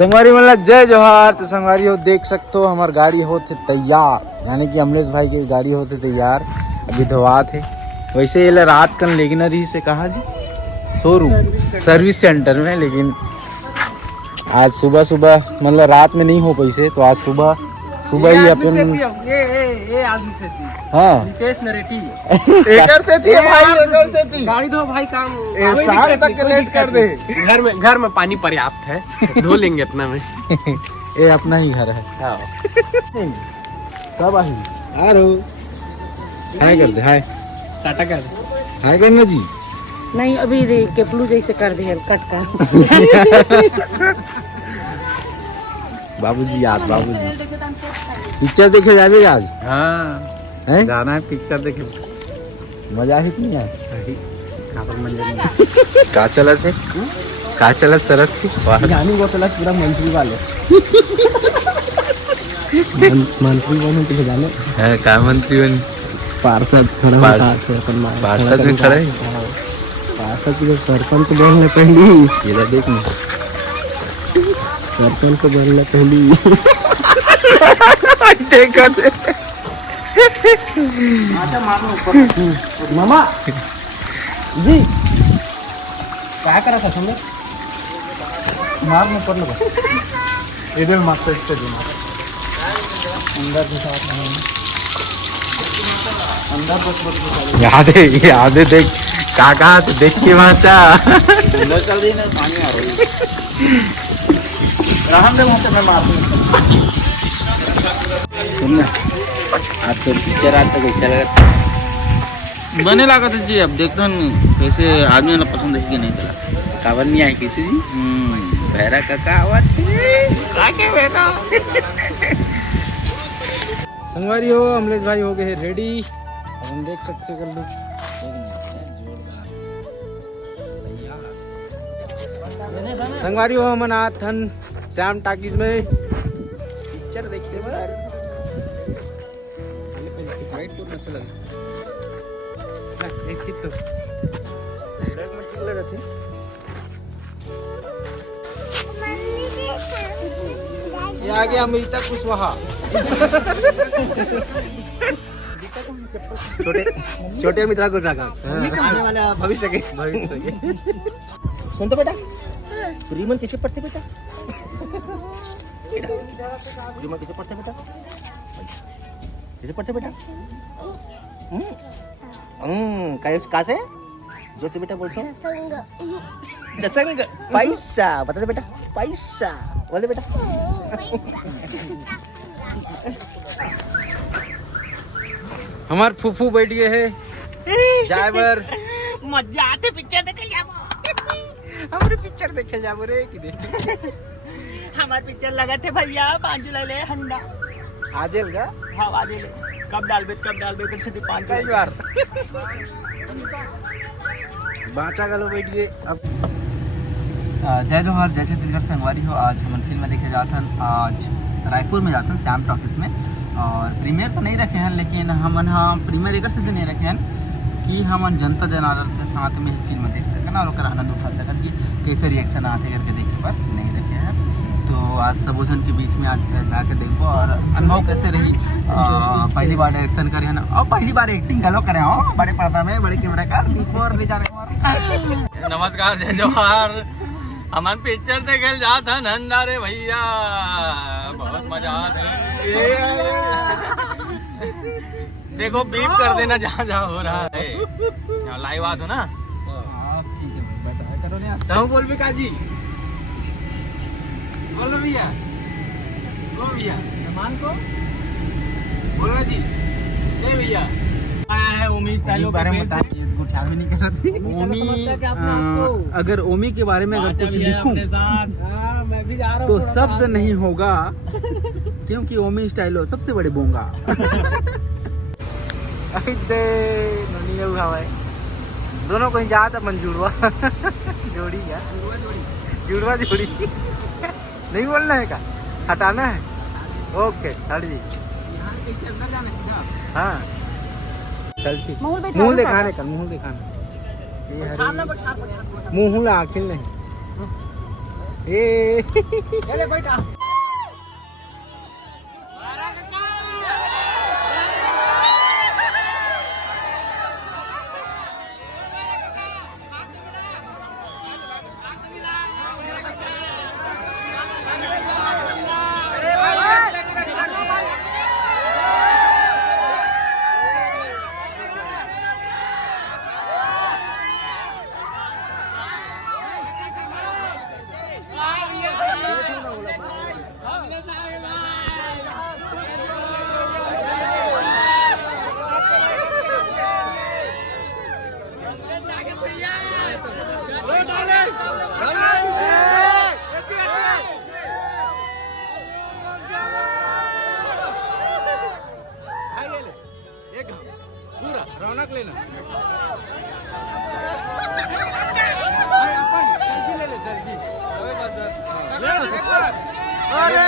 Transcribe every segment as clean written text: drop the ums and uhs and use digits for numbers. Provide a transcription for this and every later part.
संगवारी मतलब जय जोहार। तो संगवारी हो देख सकते हो हमारी गाड़ी होते तैयार, यानी कि अमलेश भाई की गाड़ी होते तैयार, अभी धोआ थे। वैसे ये रात कन लेकिन रही से कहा जी शोरूम सर्विस सेंटर में, लेकिन आज सुबह सुबह मतलब रात में नहीं हो पैसे, तो आज सुबह सुबह ही अपन ये आदमी से थी। हाँ रितेश नरेटी एकर से थी भाई, एकर से थी। गाड़ी धो भाई काम शाम तक लेट कर दे। घर में पानी पर्याप्त है, धो लेंगे इतना में। ये अपना ही घर है। सब आई आरो हाय कर दे, हाय टाटा कर हाय करना जी। नहीं अभी केपलू जैसे कर दे कट कर। बाबूजी याद, बाबूजी पिक्चर देखे जावे आज। हाँ हैं जाना है पिक्चर देखे। मजा है कि नहीं आज? मंजर का चला थे, का चला सरत थी गानी को तलाश पूरा मंत्री वाले मंत्री बने तो जाने है का मंत्री बन पार्षद खड़ा पार्षद में खड़ा है। पार्षद की जब सरपंच बनने पहली ये देख ना सरपंच को बनने पहली देखा थे। मामा जी क्या करा था समझे मार में पड़ लगा इधर मास्टर से अंदर के साथ अंदर बस याद है देख काका तो देख के माचा अंदर चल रही ना पानी आ रही रहन दे वहाँ पे मैं मार सुन ना आज तो पिक्चर आज तक कैसा लगा बने लगा था जी। अब देखते हैं कैसे आदमी वाला पसंद है कि नहीं चला। कावर नहीं आई किसी जी भैरा काका आवाज बेटा। संगवारी हो अमलेश भाई हो गए रेडी, हम देख सकते कर लो संगवारी हो हम अनाथन श्याम टाकीज में पिक्चर देखिए ये आ गया अमृता कुशवाहा। छोटे छोटे मित्रा को जागा आने वाला भविष्य के सुन तो बेटा फ्रीमन किसे पढ़ते बेटा फ्रीमन किसे पढ़ते बेटा किसे पढ़ते बेटा काय कहाँ से जो से बेटा बोल सो दसंग पैसा बता दे बेटा पैसा बोल दे बेटा हमार फूफू बैठ गए है ड्राइवर। मजा आते पिक्चर देखे जाबो। हमारे पिक्चर देखे जाबो रे कि देख हमार पिक्चर लगा थे भैया 5 जुलाई ले हंडा आजेल का हाँ आजे ले कब डालबे इधर से 5 कई बार बाचा गलो बैठ गए। अब जय जोहार जय छत्तीसगढ़ संगवारी हो। आज हम फिल्म में देखे जाते हैं, आज रायपुर में जाते हैं श्याम टॉकीज में। और प्रीमियर तो नहीं रखे हैं, लेकिन हम प्रीमियर एक से नहीं रखे हैं कि हम जनता जनार्दन के साथ में ही फिल्म देख सकें और आनंद उठा सकें कि कैसे रिएक्शन आते करके देखे पर नहीं रखे हैं। तो आज सब जन के बीच में आज जाके देखो और अनुभव कैसे रही। पहली बार डायरेक्शन करे है ना और पहली बार एक्टिंग गलो करे हो बड़े पर्दा में बड़े कैमरा का ऊपर ले जाने। नमस्कार जय जोहार। हमार पिक्चर देखे जाता नंदा रे भैया बहुत मजा आता देखो बीप कर देना जहाँ जहाँ हो रहा है लाइव आ दो ना। तो बोल भी काजी बोलो भैया बोलो भैया सामान को बोलो जी ए भैया ओमी स्टाइल बारे में बताइए ख्याल में नहीं कर रहा थी। ओमी अगर ओमी के बारे में अगर कुछ लिखूं तो शब्द नहीं होगा, क्योंकि ओमी स्टाइलो सबसे बड़े बोंगा। दोनों कहीं जा था मंजूरवा जोड़ी क्या जुड़वा जोड़ी नहीं बोलना है का हटाना है। ओके हट जी हाँ चल ठीक मुँह दिखाने का मुँह दिखाने मुँह आखिर नहीं ए अरे बेटा पूरा रौनक लेना सेल्फी ले ले सेल्फी अरे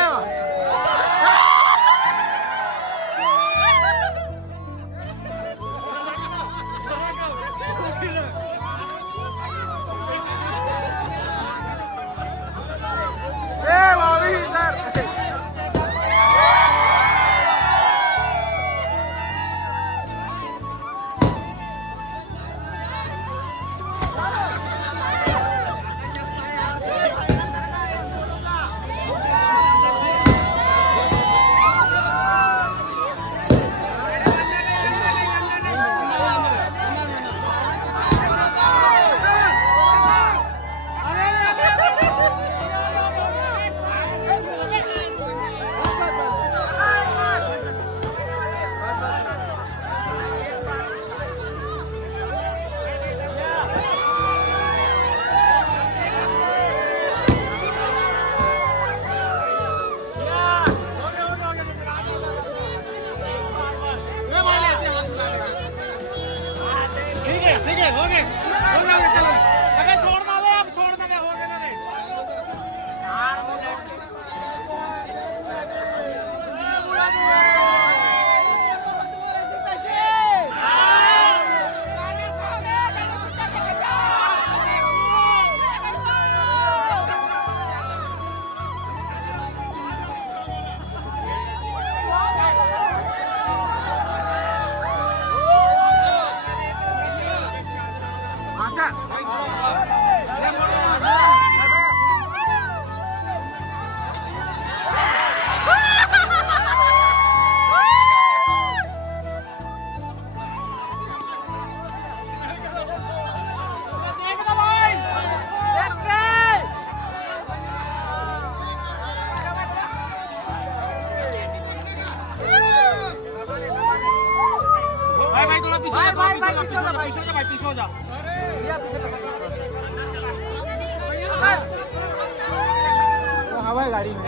हवा है गाड़ी में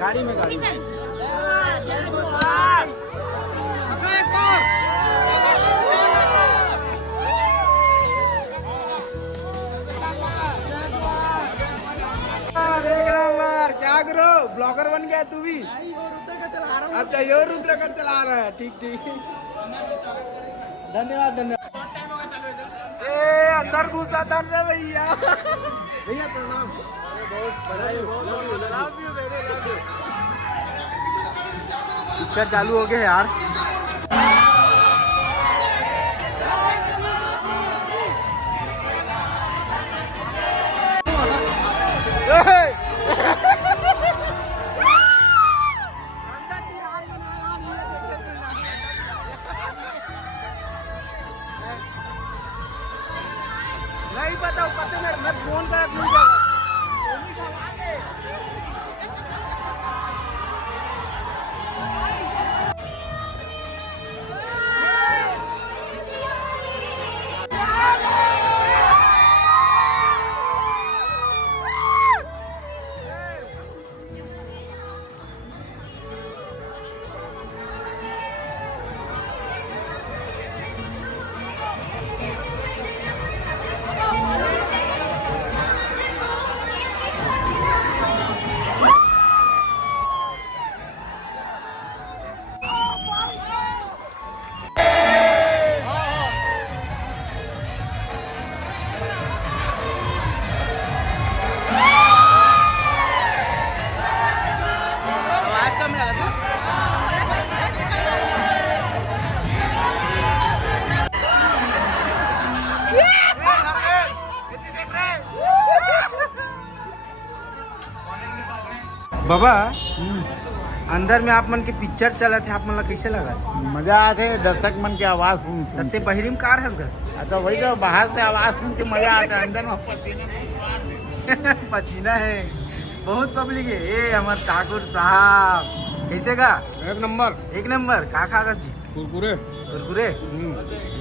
गाड़ी में गाड़ी में क्या करो ब्लॉगर बन गया तू भी अच्छा यो रुद्र का चला रहा है ठीक ठीक धन्यवाद धन्यवाद अंदर घुसा था रे भैया भैया प्रणाम पिक्चर चालू हो गया यार नहीं पता मैं फोन कर बाबा अंदर में आप मन के पिक्चर चला थे, आप मन ला कैसे लगा था? मजा आते दर्शक मन की आवाज सुन तत्ते बहिरीम कार हंस गए। अच्छा वही तो बाहर से आवाज सुन के मजा आता है, अंदर में पसीना है, बहुत पब्लिक है। ये हमारे ठाकुर साहब कैसे का? एक नंबर एक नंबर। का खा जी? कुरकुरे। कुरकुरे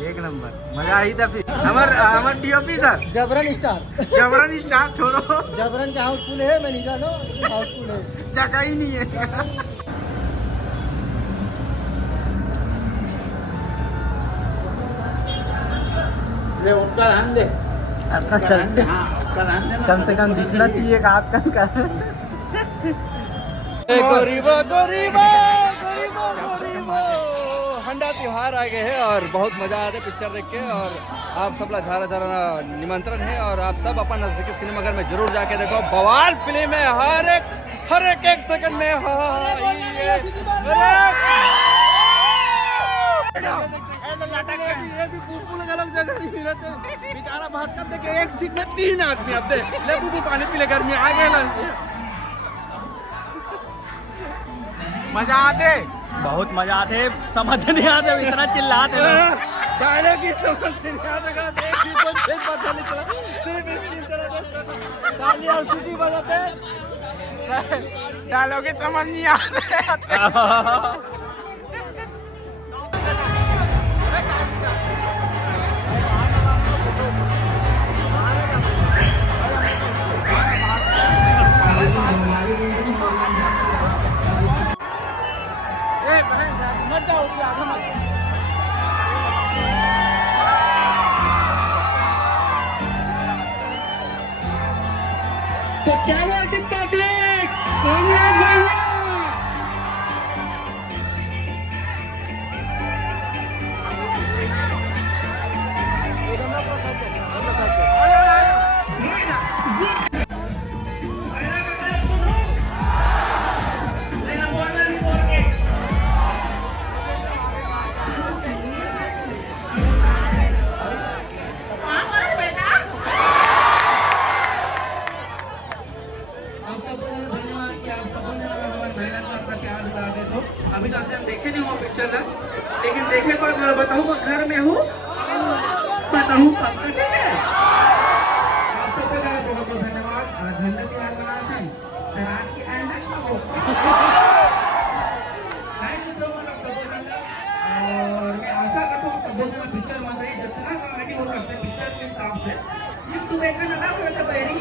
एक नंबर, मजा आई था। फिर हमार डीओपी सर जबरन स्टार छोड़ो, जबरन का हाउसफुल है, मैं नहीं जानो हाउसफुल है। जगह ही नहीं है। ले उसका रहन दे, चलते हाँ उसका रहन दे, कम से कम दिखना चाहिए एक हाथ का। गरीबो गरीबो गरीबो गरीबो हंडा त्योहार आ गए हैं और बहुत मजा आता है पिक्चर देख के। और आप सब ला झारा झारा निमंत्रण है और आप सब अपन नजदीकी सिनेमाघर में जरूर जाके देखो। बवाल फिल्म है, हर एक सेकंड में बेचारा भात कर देखे एक सीट में 3 आदमी। अब दे लेबू भी पानी पी ले, गर्मी आ गए। मजा आते, बहुत मजा आते, समझ नहीं आते, इतना चिल्लाते डायलॉग ही समझ नहीं आता, एक सीट पर 6 पता नहीं चला, सिर्फ स्क्रीन चला साली और सीटी बजाते, डायलॉग समझ नहीं आते। मत जाओ आगे मत। तो क्या बात है पब्लिक, अभी तक से हम देखे नहीं हुआ पिक्चर ना, लेकिन देखे पर बताऊँ घर में हूँ, बताऊँ ठीक है। आप सबको बहुत बहुत धन्यवाद। झंडा त्योहार मनाते हैं, रात की थैंक यू सो मच आप सबको। और मैं आशा करता हूँ सबको से पिक्चर मजा ही जितना कॉमेडी हो सकता है पिक्चर के हिसाब से यूट्यूब एक ना लगा हुआ था पहली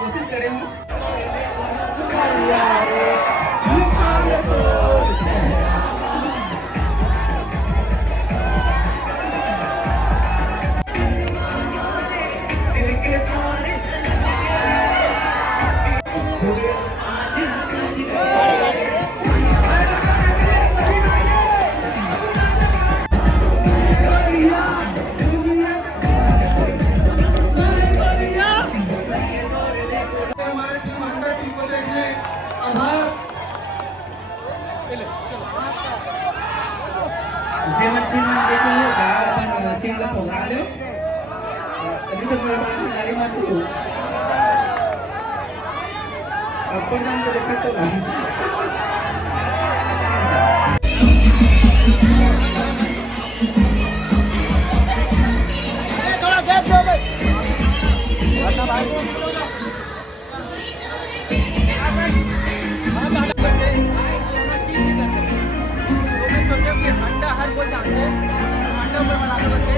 कोशिश करेंगे। जेवण फिल्म देखून आपण सीनला पोगालो अभी तो मैं गाड़ी मारती हूँ अपन नाम को देखा तो थोड़ा गैस दो भाई। अंडा हर कोई जानते हैं, अंडा पर बनाते बच्चे।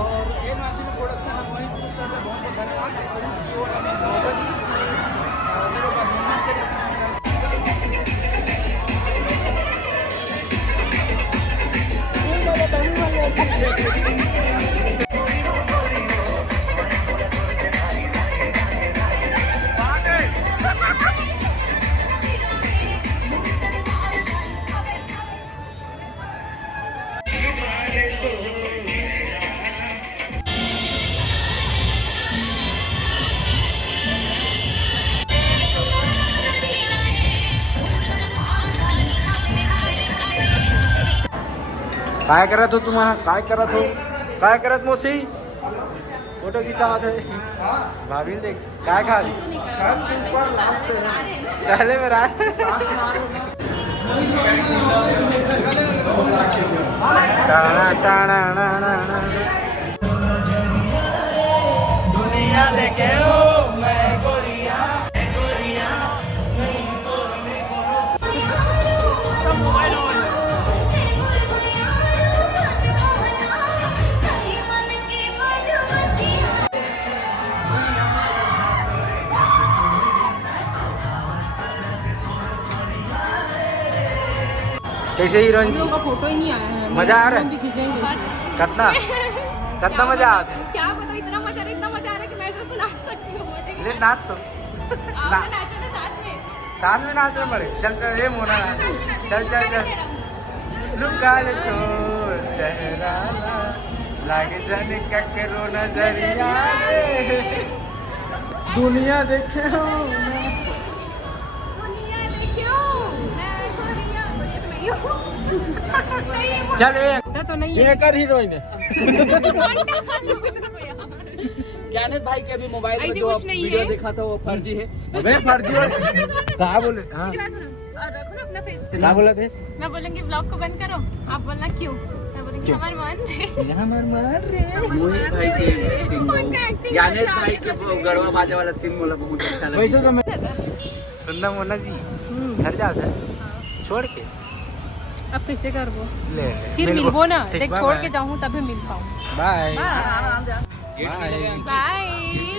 और ये नाती में प्रोडक्शन है वही सर बहुत बहुत धन्यवाद। और उनकी ओर हमें बहुत ही मेरे को हिम्मत के काय करत हो तुम्हाला, काय करत हो? काय करत मोसी फोटो खिंचावत है भाभी ने देख काय खा रही पहले में रहा टाना टाना टाना दुनिया देखे हो मैं गोरिया कैसे हीरोइन जी का फोटो ही नहीं आया है मजा आ रहा है? भी खींचेंगे कितना कितना मजा आता है क्या पता इतना मजा आ रहा है कि मैं ऐसे नाच सकती हूँ मुझे ले नाच तो आप नाचो ना साथ में नाच रहे मरे चल चल ये मोना चल चल चल लुका ले तो चेहरा लागे जाने का करो नजरिया रे दुनिया देखे हो दुनिया देखियो मैं गोरिया गोरिया तो मैं ही हूँ चल तो नहीं ये कर हीरोइन है ज्ञानेश भाई के भी मोबाइल में ऐसी जो कुछ नहीं वीडियो है। देखा था वो फर्जी है। अबे फर्जी हो कहाँ बोले हाँ और रखो ना अपना फेस क्या बोला थे मैं बोलूंगी ब्लॉग को बंद करो आप बोलना क्यों मैं बोलूंगी हमारे मन मोहित भाई के acting उनका बहुत- acting ज्ञानेश अच्छा भाई है, के सच वो में। गड़वा बाजा वाला सीन बोला बहुत अच्छा लगा। वैसे तो मैं सुनना मोना जी घर जाता है छोड़ के अब कैसे करबो ले फिर मिलबो ना ठीक, देख बाय छोड़ बाय। के जाऊँ तभी मिल पाऊँ बाय बाय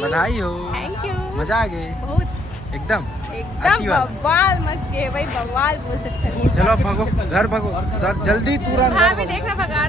बधाई हो थैंक यू मजा आ गई बहुत एकदम एकदम आती वाला। बवाल मच गए भाई बवाल बोल सकते हैं चलो भगो घर भगो सर जल्दी तुरंत हाँ मैं देख रहा भगा